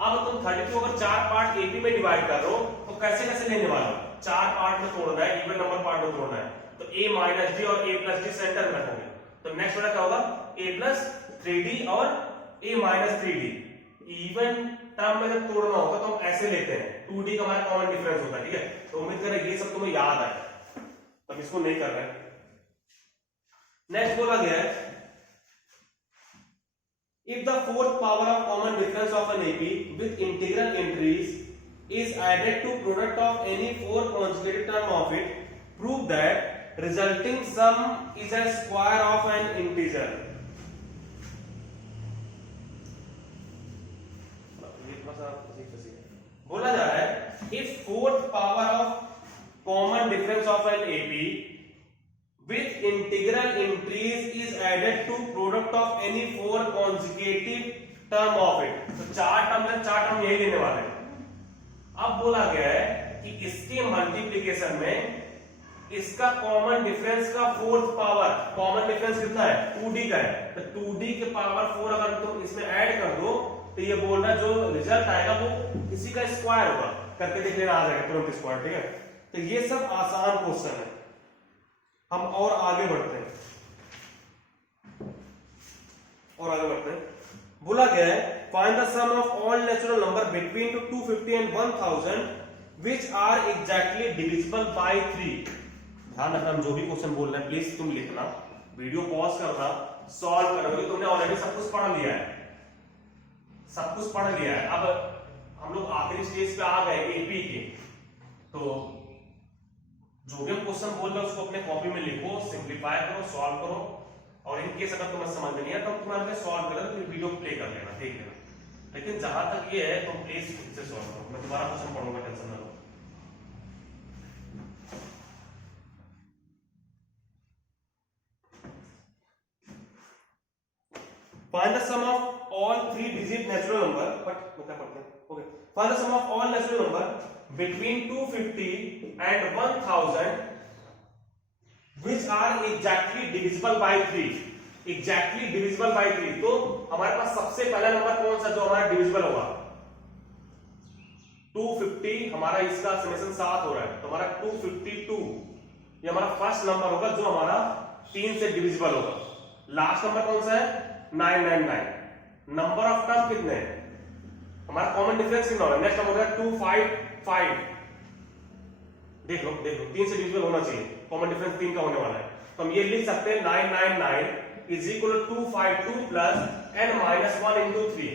अब तुम 32 अगर 4 पार्ट AP में डिवाइड कर रहे हो तो कैसे कैसे लेने वाले हो? 4 पार्ट में तोड़ना है, इवन नंबर पार्ट में तोड़ना है, तो a माइनस d और a प्लस d सेंटर में रखोगे, तो नेक्स्ट वाला क्या होगा? a प्लस 3d और a minus 3d। Even term में जब तोड़ना होता तो हम ऐसे लेते हैं, 2d का हमारा कॉमन डिफरेंस होता है, ठीक है, तो उम्मीद करें ये सब तुम्हें याद है, तब इसको नहीं कर रहे हैं। नेक्स्ट बोला गया है, if the fourth power of common difference of an AP with integral entries is added to product of any 4 consecutive term of it, prove that resulting sum is a square of an integer। बोला जा रहा है if fourth power of common difference of an AP with integral entries is added to product of any 4 consecutive term of it, तो 4 term में 4 term यही लेने वाले हैं। अब बोला गया है कि इसके मल्टीप्लिकेशन में इसका कॉमन डिफरेंस का फोर्थ पावर, कॉमन डिफरेंस कितना है 2d का है, तो 2d के पावर 4 अगर तुम इसमें ऐड कर दो तो ये बोल रहा जो रिजल्ट आएगा वो इसी का स्क्वायर होगा, करके देख लेना आ जाएगा तुरंत स्क्वायर। ठीक है, तो ये सब आसान क्वेश्चन है। हम और आगे बढ़ते हैं, बोला गया है find the sum of all natural number between 250 and 1000 which are exactly divisible by 3। ध्यान रखना, हम जो भी क्वेश्चन बोल रहे हैं प्लीज तुम लिखना, वीडियो पॉज करना, सॉल्व करोगे। तुमने ऑलरेडी सब कुछ पढ़ लिया है, सब कुछ पढ़ लिया है। अब हम लोग आखिरी स्टेज पे आ गए एपी के, तो जो भी हम क्वेश्चन बोल रहे हैं उसको अपने कॉपी में लिखो, सिंप्लीफाई करो, सॉल्व करो, और इन केस अगर तुम्हें समझ नहीं है तो तुम्हारे सॉल्व करो तो वीडियो प्ले कर लेना, देख लेना। लेकिन जहां तक ये है तुम प्लीज खुद से सॉल्व करो, मैं दोबारा क्वेश्चन पढ़ूंगा, टेंशन ना लो। Find the sum of all 3-digit natural number, okay. Find the sum of all natural number between 250 and 1000 which are exactly divisible by 3. Exactly divisible by 3. तो हमारे पास सबसे पहला नंबर कौन सा जो हमारा डिविजिबल होगा? 250 हमारा इसका समेशन 7 हो रहा है, तो हमारा 252 ये हमारा फर्स्ट नंबर होगा जो हमारा 3 से डिविजिबल होगा। लास्ट नंबर कौन सा है? 999। नंबर ऑफ टर्म कितने हैं? हमारा कॉमन डिफरेंस कितना होगा? नेक्स्ट नंबर है 255। देख लो 3 से डिविजिबल होना चाहिए, कॉमन डिफरेंस 3 का होने वाला है, तो हम ये लिख सकते हैं 999 is equal to 252 plus n minus 1 into 3।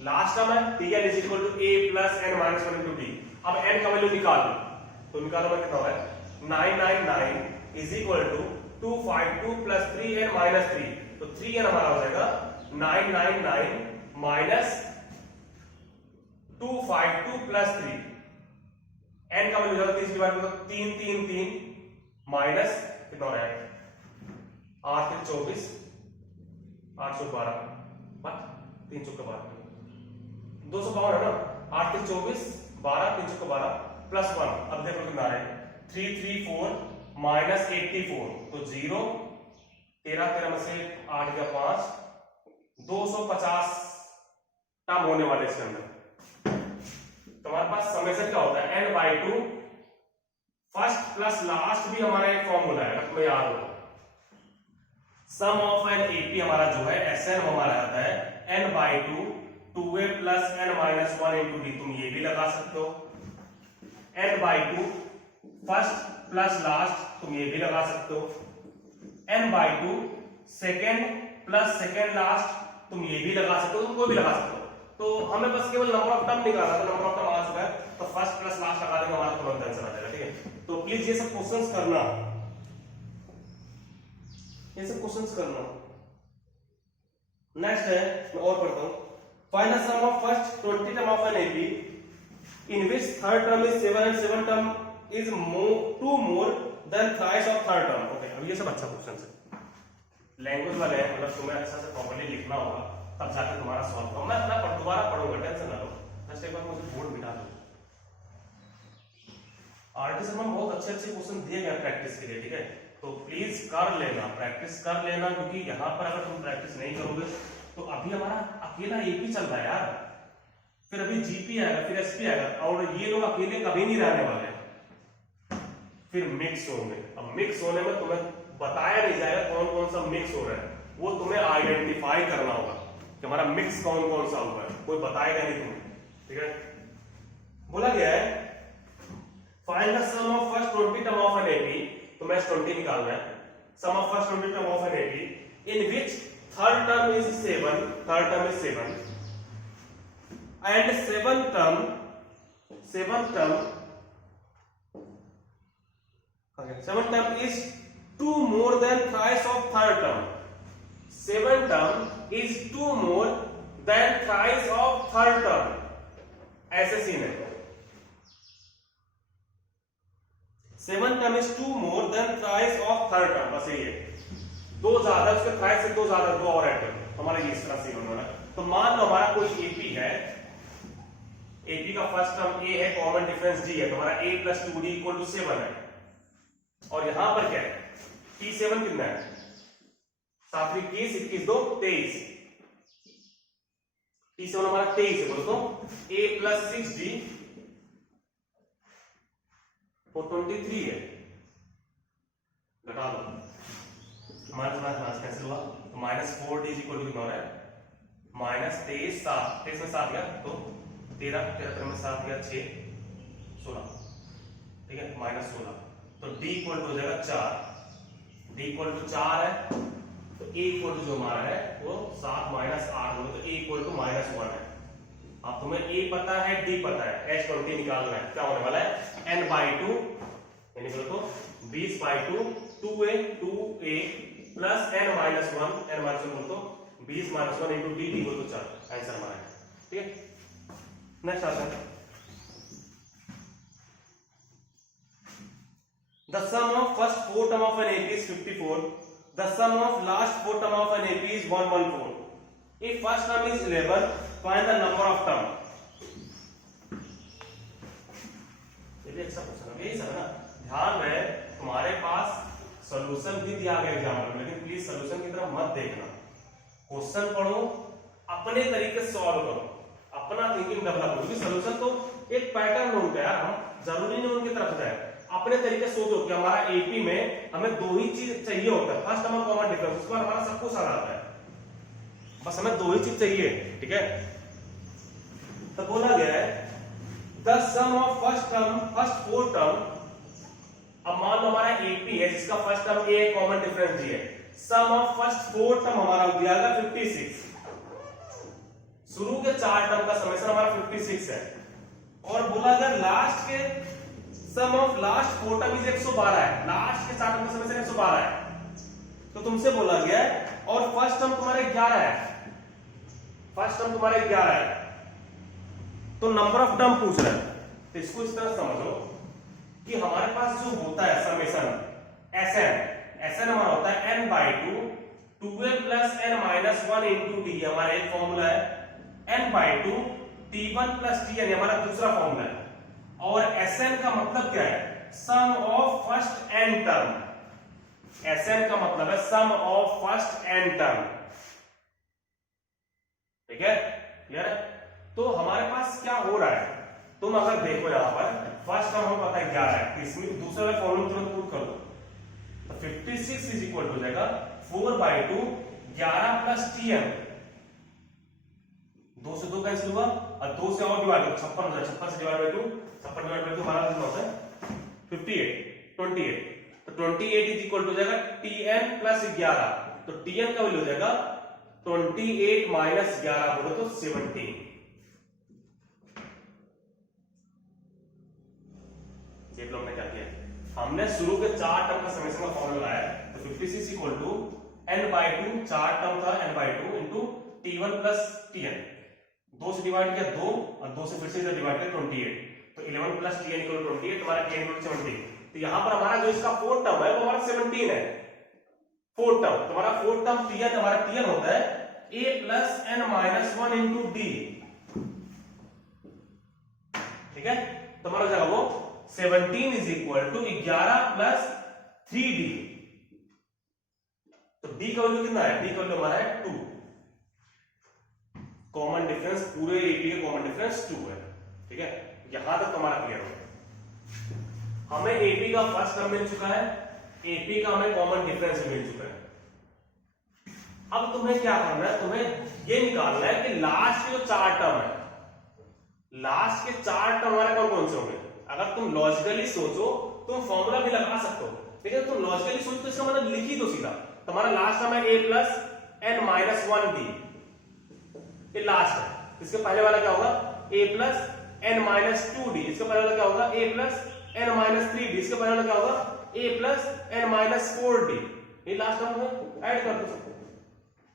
Last term है tn is equal to a plus n minus 1 into d। अब n का वैल्यू निकालो, तो निकालो कितना होगा? 999 is equal to 252 plus 3n minus 3, तो 3n हमारा हो जाएगा 999 माइनस 252 प्लस 3। n का वैल्यू जाएगा 30 डिवाइड में 3 3 3 माइनस कितना हो रहा है? 8 के 24 812 बट 3 चौका 12 252 है ना। 8 के 24 12 3 चौका 12 प्लस 1। अब देखो कितना आ रहा है? 334 माइनस 84, तो 0 13 13 में से 8 गया 5, 250 टर्म होने वाले इसके अंदर। तुम्हारे पास समेशन क्या होता है? n/2 फर्स्ट प्लस लास्ट भी हमारा एक फॉर्मूला है, तुम्हें याद हो। सम ऑफ एन एपी हमारा जो है Sn हमारा आता है n/2 2a plus n minus 1 into D. तुम ये भी लगा सकते हो n/2 फर्स्ट प्लस लास्ट, तुम ये भी लगा सकते हो n/2 second plus second last, तुम ये भी लगा सकते हो, तुम कोई भी लगा सकते हो। तो हमें बस केवल नंबर ऑफ टर्म निकालना था, नंबर ऑफ टर्म आ चुका है, तो फर्स्ट प्लस लास्ट लगा देंगे, हमारा तुरंत आंसर आ जाएगा। ठीक है, तो प्लीज ये सब क्वेश्चंस करना, ये सब क्वेश्चंस करना। नेक्स्ट है, मैं और पढ़ता हूं। Find the sum of first 20 term of an AP in which third term is 7 and 7 term is two more than thrice of third term. Okay, अब ये सब अच्छा क्वेश्चन है, लैंग्वेज वाले हैं, मतलब तुम्हें अच्छा से प्रॉपर्ली लिखना होगा, तब जाकर तुम्हारा सॉल्व होगा। मैं अपना दोबारा पढ़ूंगा, टेंशन ना लो, जस्ट एक बार मुझे बोर्ड मिटा दो। आरटी सर में बहुत अच्छे अच्छे क्वेश्चन दिए गए प्रैक्टिस के लिए, ठीक है, तो प्लीज कर लेना, प्रैक्टिस कर लेना, क्योंकि यहाँ पर अगर तुम प्रैक्टिस नहीं करोगे तो अभी हमारा अकेला एपी चल रहा है यार, फिर अभी जीपी आएगा, फिर एसपी आएगा, और ये लोग अकेले कभी नहीं रहने वाले, फिर मिक्स होंगे। अब मिक्स होने में तुम्हें बताया नहीं जाएगा कौन कौन सा मिक्स हो रहा है, वो तुम्हें आइडेंटिफाई करना होगा कि हमारा मिक्स कौन कौन सा हुआ है, कोई बताएगा नहीं तुम्हें। ठीक है, बोला गया है find the sum of first 20 term of an AP, तो मैं 20 निकालना है। Sum of first 20 term of an AP in which third term is 7, third term is 7 and seven term is 2 more than thrice of third term. 7 term is 2 more than thrice of third term. ऐसे scene है, 7 term is 2 more than thrice of third term, बस ये दो ज्यादा, उसके thrice से दो ज्यादा, दो और ऐड कर दो, हमारा ये इस तरह सीन होने वाला है। तो मान लो हमारा कोई एपी है, एपी का फर्स्ट टर्म ए है, कॉमन डिफरेंस डी है, तो हमारा a plus 2d equal to 7 है। और यहां पर क्या है, T7 कितना है, 7 21 21 2 23, T7 हमारा 23 है, बोलो तो a प्लस 6d वो 23 है, घटा दो, माइनस माइनस माइनस कैंसिल हुआ, तो -4d इक्वल टू कितना हो रहा है, -23 7, 23 में 7 गया तो 13, 13 में 7 गया 6 16, ठीक है, -16, तो d इक्वल टू हो जाएगा 4, d इक्वल टू 4 है, तो a इक्वल टू जो हमारा है वो 7 माइनस 8 होगा, तो a इक्वल टू -1 है। अब तुम्हें a पता है, d पता है, h20 निकालना है, क्या होने वाला है, n/2 यानी बोलो तो 20/2 2a प्लस n-1 बोलो तो 20 - 1 इंटू dt बोलो तो 4, आंसर हमारा है, ठीक है। नेक्स्ट आता है, the sum of first 4 term of an AP is 54, the sum of last 4 term of an AP is 114, if first term is 11 find the number of term। ये भी अच्छा क्वेश्चन है, यही सब ना, ध्यान रहे तुम्हारे पास सॉल्यूशन भी दिया गया एग्जाम में, लेकिन प्लीज सॉल्यूशन की तरफ मत देखना, क्वेश्चन पढ़ो, अपने तरीके से सॉल्व करो, अपना थिंकिंग डेवलप करो, क्योंकि सॉल्यूशन तो एक पैटर्न ढूंढते हैं यार, हम जरूरी नहीं उनकी तरफ जाए, अपने तरीके से सोचो कि हमारा एपी में हमें दो ही चीज चाहिए होता है, फर्स्ट हमारा कॉमन डिफरेंस, उसके बाद हमारा सब कुछ आ जाता है, बस हमें दो ही चीज चाहिए, ठीक है। तो बोला गया है the sum of first term, first 4 term, अब मान लो हमारा एपी है जिसका first term a common difference g है, सम ऑफ फर्स्ट 4 टर्म हमारा हो गया 56, शुरू के 4 टर्म का समेशन हमारा 56 है, और बोला अगर लास्ट के सम ऑफ लास्ट 4 टर्म इज 112 है, लास्ट के 4 टर्म का समेशन 112 है, तो तुमसे बोला गया है और फर्स्ट टर्म तुम्हारे 11 है, फर्स्ट टर्म तुम्हारे 11 है, तो नंबर ऑफ टर्म पूछ रहा है, तो इसको इस तरह समझो कि हमारे पास जो होता है समेशन Sn हमारा होता है n/2 2a plus n-1 into D, हमारा एक फॉर्मूला है, n/2 t1 प्लस tn हमारा दूसरा फॉर्मूला है, और Sn का मतलब क्या है, sum of first n term, Sn का मतलब है sum of first n term, ठीक है, क्लियर है। तो हमारे पास क्या हो रहा है, तुम अगर देखो यहां पर फर्स्ट टर्म हमें पता है 11 है, इसमें दूसरे वाले फॉर्मूला तुरंत पुट कर दो, तो 56 इज इक्वल टू जाएगा 4/2 11 प्लस tn, 2 से 2 कैंसिल हुआ और 2 से और डिवाइड करो, 56 हो जाए, 56 से डिवाइड बाय 2, 56 डिवाइड बाय 2 हमारा कितना होता है 28, तो 28 इज इक्वल टू जाएगा tn प्लस 11, तो tn का वैल्यू हो जाएगा 28 माइनस 11 बोलो तो 17, ये लोग ने क्या किया, हमने शुरू के 4 टर्म का समेशन का फॉर्मूला लगाया, तो 56 इक्वल टू n/2, 4 टर्म था n/2 into t1 plus tn, 2 से डिवाइड किया 2 और 2 से फिर से डिवाइड किया 28, तो 11 प्लस tn इक्वल टू 28, तुम्हारा tn इक्वल टू 17, तो यहां पर हमारा जो इसका 4th टर्म है वो हमारा 17 है, 4th टर्म, तुम्हारा 4th टर्म tn, हमारा tn होता है a plus n-1 into d, ठीक है, तुम्हारा जगह वो 17 is equal to 11 plus 3d, तो d का वैल्यू कितना है, d का वैल्यू हमारा है 2, कॉमन डिफरेंस पूरे एपी का कॉमन डिफरेंस 2 है, ठीक है, यहां तक तुम्हारा क्लियर हो गया। हमें एपी का फर्स्ट टर्म मिल चुका है, एपी का हमें कॉमन डिफरेंस मिल चुका है, अब तुम्हें क्या करना है, तुम्हें ये निकालना है कि लास्ट के जो 4 टर्म है, लास्ट के 4 टर्म हमारे कौन कौन से होंगे, अगर तुम लॉजिकली सोचो तुम फॉर्मूला भी लगा सकते हो, लेकिन तुम लॉजिकली सोचो तो इसका मतलब लिख ही दो सीधा, तुम्हारा लास्ट टर्म है a प्लस n-1d, ये लास्ट है, इसके पहले वाला क्या होगा a प्लस n-2d, इसके पहले वाला क्या होगा a प्लस n-3d, इसके पहले वाला क्या होगा a प्लस n-4d, ये लास्ट टर्म है, ऐड कर दो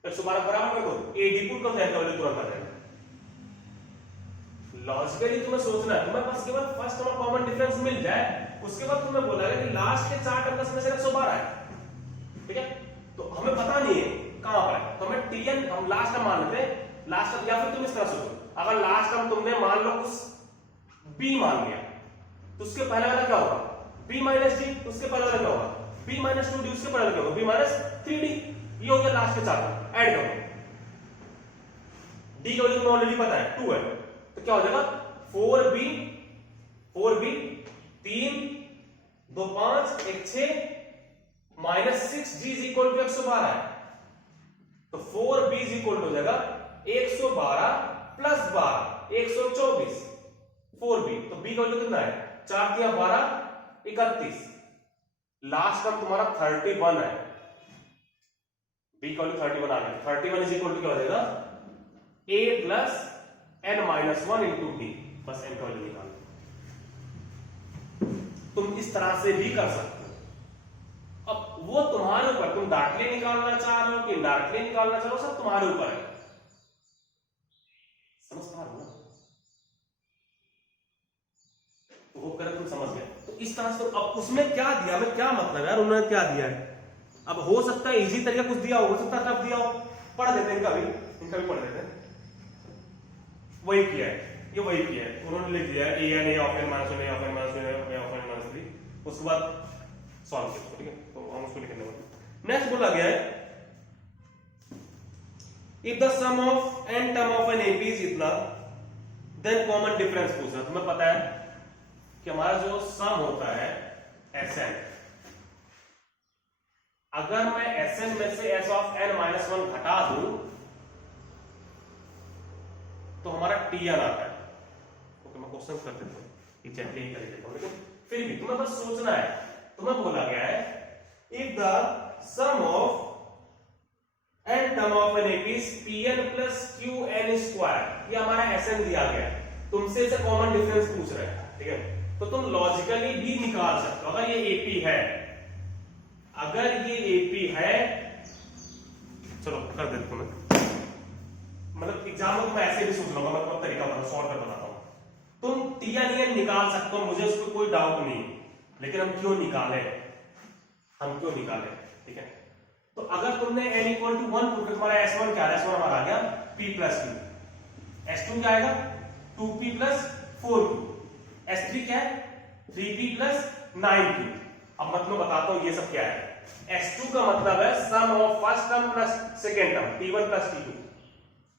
112 बराबर में को a डी पुट कर देगा, वैल्यू तुरंत आ जाएगा। लॉजिकली तुम्हें सोचना है, तुम्हें बस केवल फर्स्ट टर्म कॉमन डिफरेंस मिल जाए, उसके बाद तुम्हें बोला है कि लास्ट के 4 टर्म का समेशन 112 है, ठीक है, तो हमें पता नहीं है कहां पर है, तो हमें tn हम लास्ट टर्म मान लेते हैं, लास्ट टर्म, या फिर तुम इस तरह सोचो, अगर लास्ट टर्म तुमने मान लो कुछ b मान लिया, तो उसके पहले वाला क्या होगा b माइनस डी उसके परिणाम क्या होगा, b माइनस 2d उसके परिणाम क्या होगा, b माइनस 3d। ये हो गया लास्ट के चार, ऐड करो। d का वैल्यू तुम्हें ऑलरेडी पता है 2 है, तो क्या हो जाएगा 4b 3 2 5 1 6 minus 6d is equal to 112 है, तो 4b इज इक्वल टू हो जाएगा 112 प्लस 12 124 4b। तो b का वैल्यू कितना है 4 3 12 31, लास्ट टर्म तुम्हारा 31 है, b का वैल्यू 31 आ गया। 31 इज इक्वल टू क्या हो जाएगा a plus n minus 1 into d, बस n का वैल्यू निकाल। तुम इस तरह से भी कर सकते हो, अब वो तुम्हारे ऊपर, तुम डायरेक्टली निकालना चाह रहे हो कि इनडायरेक्टली निकालना चाह रहे हो, सब तुम्हारे ऊपर है। समझ पा रहे हो ना, तो वो करे तुम समझ गए। तो इस तरह से अब उसमें क्या दिया, हमें क्या मतलब यार, उन्होंने क्या दिया है। अब हो सकता है इजी तरीका कुछ दिया हो सकता है टफ दिया हो, पढ़ देते हैं इनका भी पढ़ देते हैं। वही किया है, ये वही किया है, उन्होंने लिख दिया है a n a of n minus 1 a of n minus 2 a of n minus 3, उसके बाद सॉल्व किया, ठीक है। तो हम उसको लिखने वाले। नेक्स्ट बोला गया है if the sum of n term of an AP is इतना, देन कॉमन डिफरेंस पूछना। तुम्हें पता है कि हमारा जो सम होता है Sn, अगर मैं Sn में से s ऑफ n माइनस 1 घटा दूं तो हमारा Tn आता है। ओके, मैं क्वेश्चन कर देता हूं, एग्जैक्टली यही कर देता हूं, लेकिन फिर भी तुम्हें बस सोचना है। तुम्हें बोला गया है if the sum of n term of an AP is Pn plus Qn square, ये हमारा Sn दिया गया है, तुमसे इसे कॉमन डिफरेंस पूछ रहे हैं, ठीक है। तो तुम लॉजिकली भी निकाल सकते हो, अगर ये AP है, अगर ये AP है, चलो कर देता हूं मैं, मतलब एग्जाम में मैं ऐसे भी सोच लूंगा, मैं तुम्हें तरीका बताऊं, शॉर्ट कर बताता हूं। तुम Tn निकाल सकते हो, मुझे उसको कोई डाउट नहीं, लेकिन हम क्यों निकाले, ठीक है। तो अगर तुमने n इक्वल टू 1 पुट, तुम्हारा S1 क्या है, S1 हमारा आ गया p प्लस q, S2 क्या आएगा 2p प्लस 4q, S3 क्या है 3p प्लस 9q। अब मैं तुम्हें बताता हूं ये सब क्या है। S2 का मतलब है sum of first term plus second term t1 plus t2,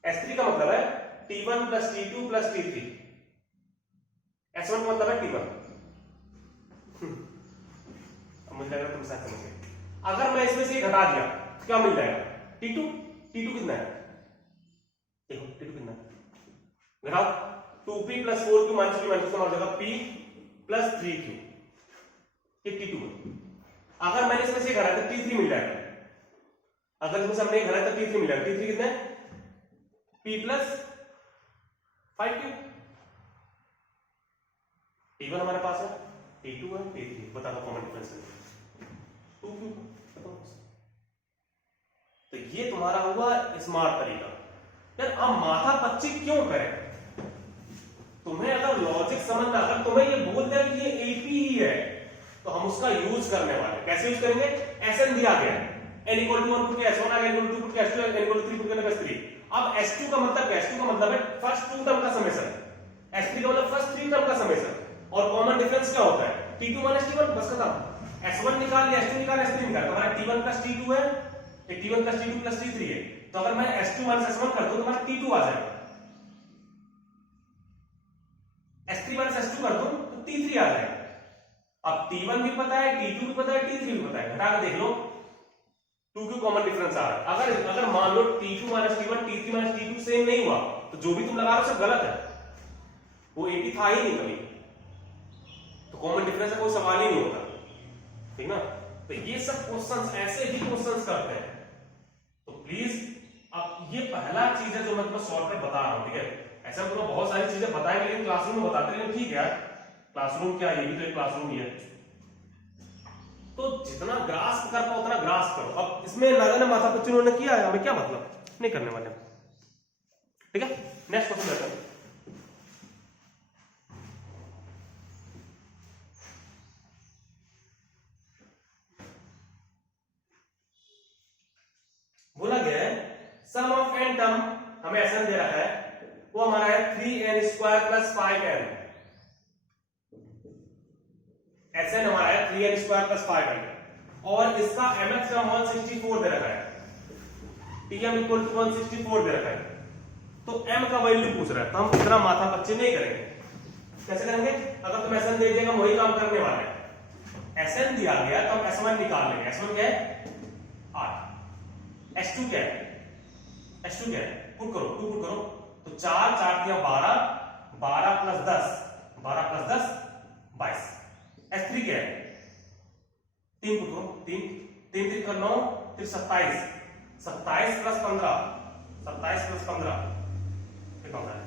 S3 का मतलब है t1 plus t2 plus t3, S1 का मतलब है t1। अब मुझे लग रहा है तुम समझ गए। अगर मैं इसमें से घटा दिया तो क्या मिल जाएगा t2 कितना है, देखो t2 कितना है, घटाओ 2p plus 4q minus 3 minus हो जाएगा p प्लस 3q, ये t2 है। अगर मैंने इसमें से घटाया तो t3 मिल जाएगा, अगर इसमें से हमने घटाया तो t3 मिल जाएगा, t3 कितना है p प्लस 5q, t1 हमारे पास है, t2 है, t3, बता दो कॉमन डिफरेंस है 2q। तो ये तुम्हारा हुआ स्मार्ट तरीका। यार अब माथा पच्ची क्यों करें, तुम्हें अगर लॉजिक समझ में, अगर तुम्हें ये बोल दिया कि ये AP ही है, तो हम उसका यूज करने वाले। कैसे यूज करेंगे, Sn दिया गया है, n इक्वल टू 1 पुट के S1 आ गया, n इक्वल टू 2 पुट के S2 n equal to 3 put के S3। अब S2 का मतलब है फर्स्ट 2 टर्म का समेशन, S3 का मतलब फर्स्ट 3 टर्म का समेशन, और कॉमन डिफरेंस क्या होता है t2 माइनस t1, बस खत्म। S1 निकाल लिया, S2 निकाल, S3 निकाल, तो हमारा t1 प्लस t2 है, t1 plus t2 plus t3 है। तो अगर मैं S2 माइनस S1 कर दूं तो हमारा t2 आ जाएगा, S3 माइनस S2 कर दूं तो t3 आ जाएगा। अब t1 भी पता है, t2 भी पता है, t3 भी पता है, घटा के देख लो 2q कॉमन डिफरेंस आ रहा है। अगर मान लो t2 minus t1 t3 minus t2 same नहीं हुआ, तो जो भी तुम लगा रहे हो सब गलत है, वो 80 था ही नहीं कभी, तो कॉमन डिफरेंस का कोई सवाल ही नहीं होता, ठीक ना। तो ये सब क्वेश्चंस ऐसे ही क्वेश्चंस करते हैं। तो प्लीज अब ये पहला चीज है जो मैं तुम्हें शॉर्टकट बता रहा हूं, ठीक है। ऐसा तुम्हें बहुत सारी चीजें बताएंगे, लेकिन क्लासरूम में बताते हैं, ठीक है यार, क्लासरूम क्या, ये भी तो एक क्लासरूम ही है, तो जितना ग्रास्प कर पाओ उतना ग्रास्प करो। अब इसमें ना माथा पच्ची उन्होंने किया है, हमें क्या मतलब, नहीं करने वाले, ठीक है। नेक्स्ट क्वेश्चन लेते हैं। बोला गया है सम ऑफ n टर्म, हमें Sn दे रखा है, वो हमारा है 3n square plus 5n। Sn हमारा है 3n स्क्वायर प्लस 5n और इसका mx का 164 दे रखा है, tm इक्वल टू 164 दे रखा है, तो m का वैल्यू पूछ रहा है, तो हम इतना माथा पच्ची नहीं करेंगे। कैसे करेंगे? अगर तुम Sn दे दिएगा, हम वही काम करने वाले हैं। Sn दिया गया तो हम S1 निकाल लेंगे। S1 क्या है? 8। S2 क्या है? S2 क्या है? पुट करो, 2 पुट करो, तो 4 4 दिया 12, 12 प्लस 10, 12 प्लस 10 22। S3 क्या है? 3 पुट करो, 3 3 3 का 9, फिर 27, 27 प्लस 15, 27 प्लस 15 कितना होता है?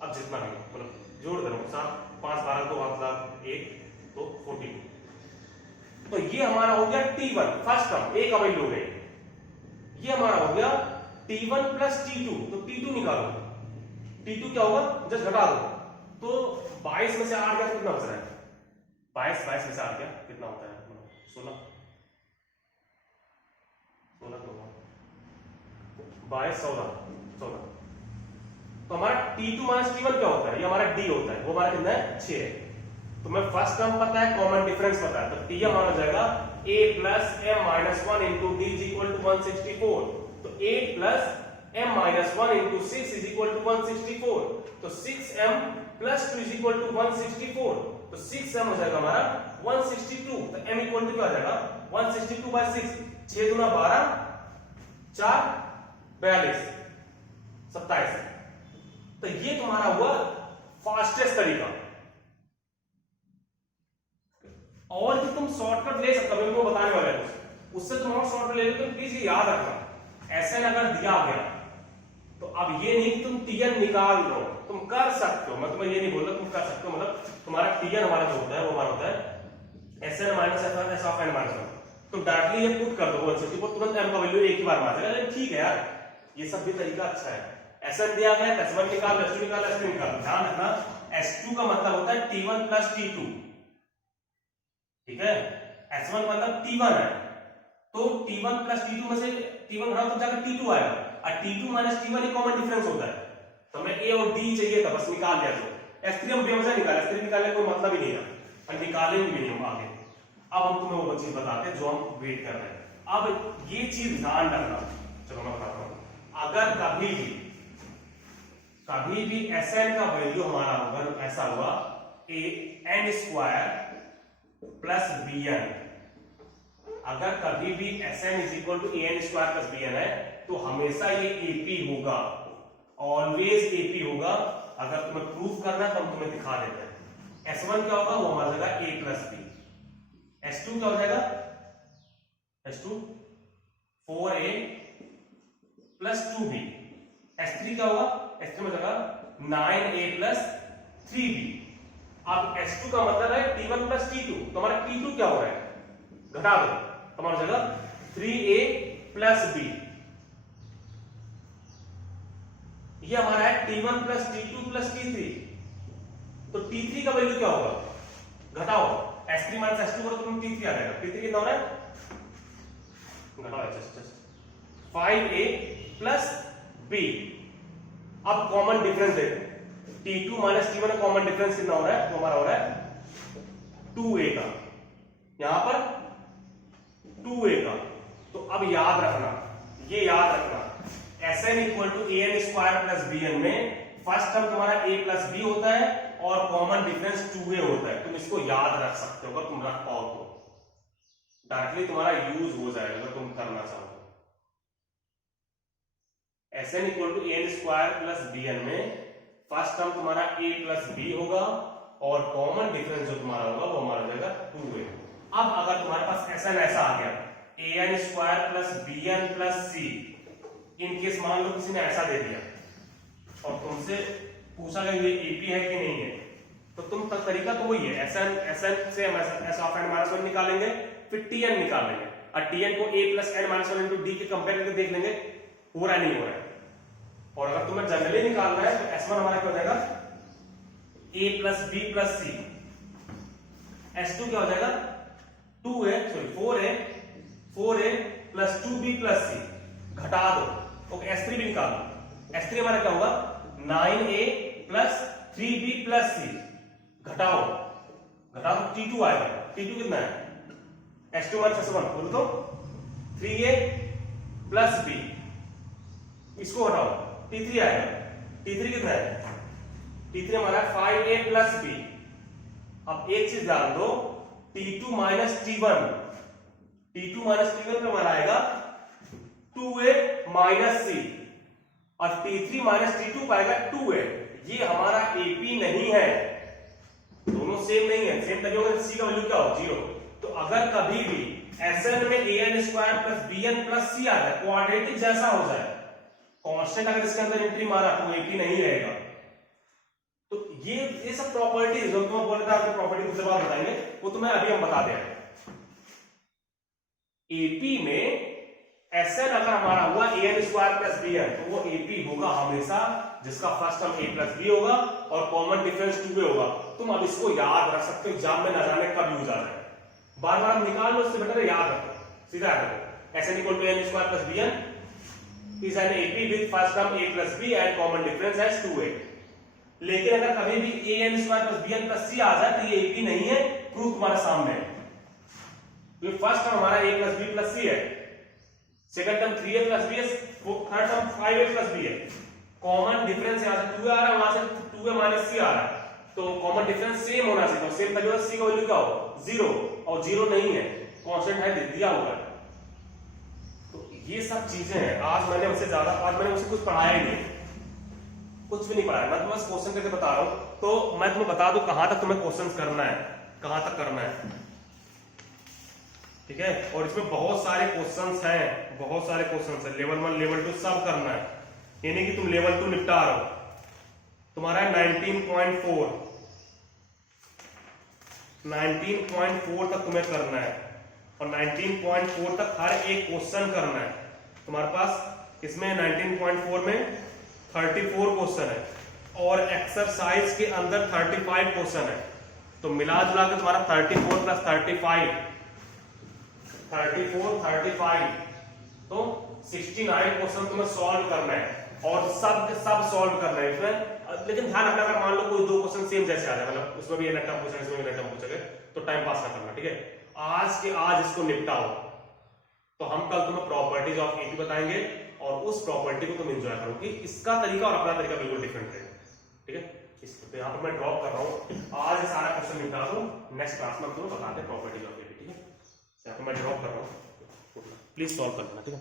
अब जितना भी मतलब जोड़ दो, 7 5 12 को मतलब 1 तो 42। तो ये हमारा हो गया T1 फर्स्ट टर्म, एक वैल्यू हो गई। ये हमारा हो गया T1 प्लस T2, तो T2 निकालो। T2 क्या होगा? जस्ट घटा दो, तो 22 में से 8 गया तो कितना बच रहा है? 22 में से 8 गया कितना होता है? 16 तो 22 14। तो हमारा T2 माइनस T1 क्या होता है? ये हमारा D होता है, वो हमारा कितना है? 6 है। तो मैं फर्स्ट टर्म पता है, कॉमन डिफरेंस पता है, तो T हमारा हो जाएगा a plus m minus 1 into d is equal to 164। तो 8 plus m minus 1 into 6 is equal to 164। तो 6m plus 2 is equal to 164। तो 6m हो जाएगा हमारा 162। तो m इक्वल टू क्या हो जाएगा? 162 बाय 6, 6 दूना 12, 4 42 27। तो ये तुम्हारा हुआ फास्टेस्ट तरीका। और कि तुम शॉर्टकट ले सकते हो, मैं तुमको बताने वाला है, उससे तुम और शॉर्टकट ले लो। तो प्लीज ये याद रखना, Sn अगर दिया गया तो अब ये नहीं कि तुम Tn निकाल लो, तुम कर सकते हो, मैं तुम्हें ये नहीं बोल रहा, तुम कर सकते हो। मतलब तुम्हारा Tn हमारा जो होता है वो हमारा होता है Sn minus s of n minus 1। तुम डायरेक्टली ये पुट कर दो 164, तुरंत m का वैल्यू एक ही बार में आ जाएगा। लेकिन ठीक है यार, ये सब भी तरीका अच्छा है। Sn दिया गया, S1 निकाल, S2 निकाल, S3 निकाल। ध्यान रखना S2 का मतलब होता है T1 प्लस T2, ठीक है? S1 मतलब T1 है, तो T1 प्लस T2 में से T1 घटाओ तो जाकर T2 आएगा, और T2 माइनस T1 एक कॉमन डिफरेंस होता है। तो हमें A और D चाहिए था, बस निकाल लिया। तो S3 हम बेवजह निकाला, S3 निकालने कोई मतलब ही नहीं है, और निकालेंगे भी नहीं हम आगे। अब हम तुम्हें वो चीज बताते हैं जो हम वेट कर रहे हैं। अब ये चीज ध्यान रखना, चलो मैं बताता हूं। अगर कभी भी Sn का वैल्यू हमारा होगा, ऐसा हुआ an स्क्वायर प्लस bn, अगर कभी भी Sn is equal to an square plus bn है, तो हमेशा ये AP होगा, ऑलवेज AP होगा। अगर तुम्हें प्रूफ करना है तो हम तुम्हें दिखा देते हैं। S1 क्या होगा? वो हमारा जाएगा a प्लस b। S2 क्या हो जाएगा? S2 4a plus 2b। S3 क्या होगा? S3 में जाएगा 9a प्लस 3b। अब S2 का मतलब है T1 प्लस T2, तो हमारा T2 क्या हो रहा है? घटा दो, तो हमारा जगह 3a प्लस b। ये हमारा है T1 plus T2 plus T3। तो T3 का वैल्यू क्या होगा? घटाओ, S3 माइनस S2 करो तो तुम T3 आ जाएगा। T3 कितना हो रहा है? घटाओ, जस्ट 5a प्लस b। अब कॉमन डिफरेंस देखो, T2 माइनस T1 का कॉमन डिफरेंस कितना हो रहा है? तो हमारा हो रहा है 2a का, यहां पर 2a का। तो अब याद रखना, ये याद रखना, Sn equal to an square plus bn में फर्स्ट टर्म तुम्हारा a प्लस b होता है और कॉमन डिफरेंस 2a होता है। तुम इसको याद रख सकते हो, अगर तुम रख पाओ तो डायरेक्टली तुम्हारा यूज हो जाएगा अगर तुम करना चाहो। Sn equal to an square plus bn में फर्स्ट टर्म तुम्हारा a प्लस b होगा और कॉमन डिफरेंस जो तुम्हारा होगा वो हमारा जाएगा 2a। अब अगर तुम्हारे पास Sn ऐसा आ गया an square plus bn plus c, in case मान लो किसी ने ऐसा दे दिया और तुमसे पूछा गया ये AP है कि नहीं है, तो तुम तरीका तो वही है, Sn से हम s ऑफ n माइनस 1 निकालेंगे, फिर Tn निकालेंगे, और Tn को a plus n minus 1 into d के कंपेयर करके देख लेंगे हो रहा नहीं हो रहा है। और अगर तुम्हें जनरली निकालना है तो S1 हमारा क्या हो जाएगा? a plus b plus c। S2 क्या हो जाएगा? 4a plus 2b plus c। घटा दो, ओके, S3 भी निकाल दो। S3 हमारा क्या होगा? 9a plus 3b plus c। घटाओ, बताओ T2 आएगा, T2 कितना है, S2 माइनस S1 बोलो तो 3A प्लस B, इसको हटाओ T3 आएगा, T3 कितना है, T3 हमारा 5A प्लस B। अब एक चीज जान दो, T2 minus T1, T2 minus T1 का हमारा आएगा 2A माइनस C, और T3 माइनस T2 पाएगा 2A। ये हमारा AP नहीं है, दोनों सेम नहीं है, सेम तरीके होगा C का वैल्यू क्या हो, 0। तो अगर कभी भी Sn में an square plus bn plus c आ जाए, क्वाड्रेटिक जैसा हो जाए, कांस्टेंट अगर इसके अंदर एंट्री मारा तो AP नहीं रहेगा। तो ये सब प्रॉपर्टी जो तुम्हें बोल रहा था, प्रॉपर्टी दूसरे बार बताएंगे, वो तुम्हें अभी हम बता दें। AP में Sn अगर हमारा हुआ an स्क्वायर प्लस bn, तो वो AP होगा हमेशा जिसका first term a plus b होगा और कॉमन डिफरेंस 2a होगा। तुम अब इसको याद रख सकते हो, एग्जाम में न जाने कब यूज आ रहा है, बार बार निकाल लो, इससे बेटर याद रखो, सीधा याद रखो। Sn equal to an square plus bn is an AP with first term a plus b and common difference as 2a। लेकिन अगर कभी भी an square plus bn plus c आ जाए तो ये AP नहीं है, प्रूफ तुम्हारे सामने है। तो फर्स्ट टर्म हमारा a plus b plus c है, second term 3a plus b है, third term 5a plus b है। कॉमन डिफरेंस यहां से 2a आ रहा है, वहां से 2a माइनस c आ रहा है, तो कॉमन डिफरेंस सेम होना चाहिए। तो सेम तरीके से c का वैल्यू क्या हो, 0, और 0 नहीं है, कांस्टेंट है, दिया हुआ है। तो ये सब चीजें हैं। आज मैंने उसे कुछ पढ़ाया ही नहीं, कुछ भी नहीं पढ़ाया, मैं तुम्हें क्वेश्चन करके बता रहा हूं। तो मैं तुम्हें बता दूं कहां तक तुम्हें क्वेश्चन करना है, कहां तक करना है, ठीक है। और इसमें बहुत सारे क्वेश्चंस हैं, बहुत सारे क्वेश्चंस हैं, लेवल 1 लेवल 2 सब करना है, ये नहीं कि तुम लेवल 2 निपटा रहे हो। तुम्हारा 19.4 तक तुम्हें करना है, और 19.4 तक हर एक क्वेश्चन करना है। तुम्हारे पास इसमें 19.4 में 34 क्वेश्चन है, और एक्सरसाइज के अंदर 35 क्वेश्चन है। तो मिला जुला के तुम्हारा 34 प्लस 35 तो 69 क्वेश्चन तुम्हें सॉल्व करना है, और सब के सब सॉल्व करना है इसमें। लेकिन ध्यान रखना, अगर मान लो कोई दो क्वेश्चन सेम जैसे आ जाए, मतलब उसमें भी टर्म पूछा, इसमें भी टर्म पूछा, तो टाइम पास ना करना, ठीक है। आज के आज इसको निपटाओ, तो हम कल तुम्हें प्रॉपर्टीज ऑफ AP बताएंगे, और उस प्रॉपर्टी को तुम एंजॉय करोगे। इसका तरीका और अपना तरीका बिल्कुल डिफरेंट है, ठीक है। तो यहाँ पर मैं ड्रॉप कर रहा हूँ, आज सारा क्वेश्चन निपटा दो, नेक्स्ट क्लास में हम तुम्हें बताते हैं प्रॉपर्टीज ऑफ AP, ठीक है। यहाँ पर मैं ड्रॉप कर रहा हूँ, प्लीज सॉल्व कर लेना, ठीक है।